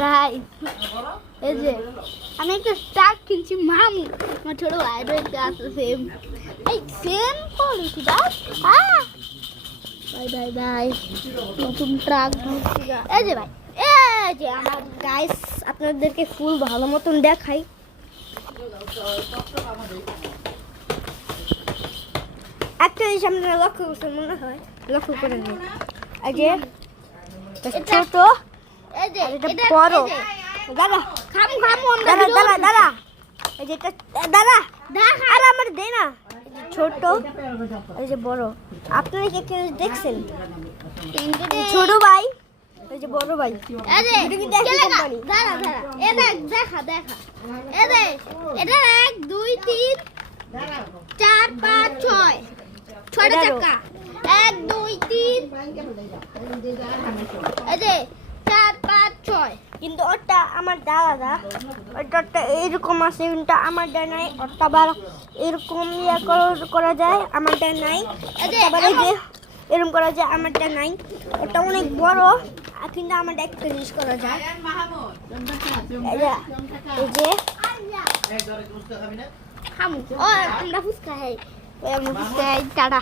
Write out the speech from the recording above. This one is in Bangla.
গাইস এই যে আমি একটা ট্রাক কিনছি মামু আমার ছোট ভাই রয়েছে আছে সেম এই সেম কোয়ালিটি দাও বাই বাই বাই নতুন ট্রাক ঢুকছে এই যে ভাই এই যে আমার গাইস আপনাদেরকে ফুল ভালো মতন দেখাই একটা জিনিস আপনারা লক্ষ্য করছেন মনে হয় লক্ষ্য করে নিন এই যে ছোট এই যে এটা বড় দাদা খামু আমরা দাদা এই যে দাদা আরে আমার দে না ছোট এই যে বড় আপনারা কি কেউ দেখছেন ছোট ভাই এই যে বড় ভাই এই যে কোম্পানি দাদা এটা দেখা এই যে এটা 1 2 3 4 5 6 ছয়টা চাকা 1 2 3 এই যে 4 5 6 কিন্তু ওটা আমার দাদা ওটা এরকম আছে কিন্তু আমার দা নাই ওটা আবার এরকম করা যায় আমার দা নাই আবার এই যে এরকম করা যায় আমার দা নাই ওটা অনেক বড় কিন্তু আমার দা একটা জিনিস করা যায় এই যে খামু ও আমরা ফুচকা খাই টাটা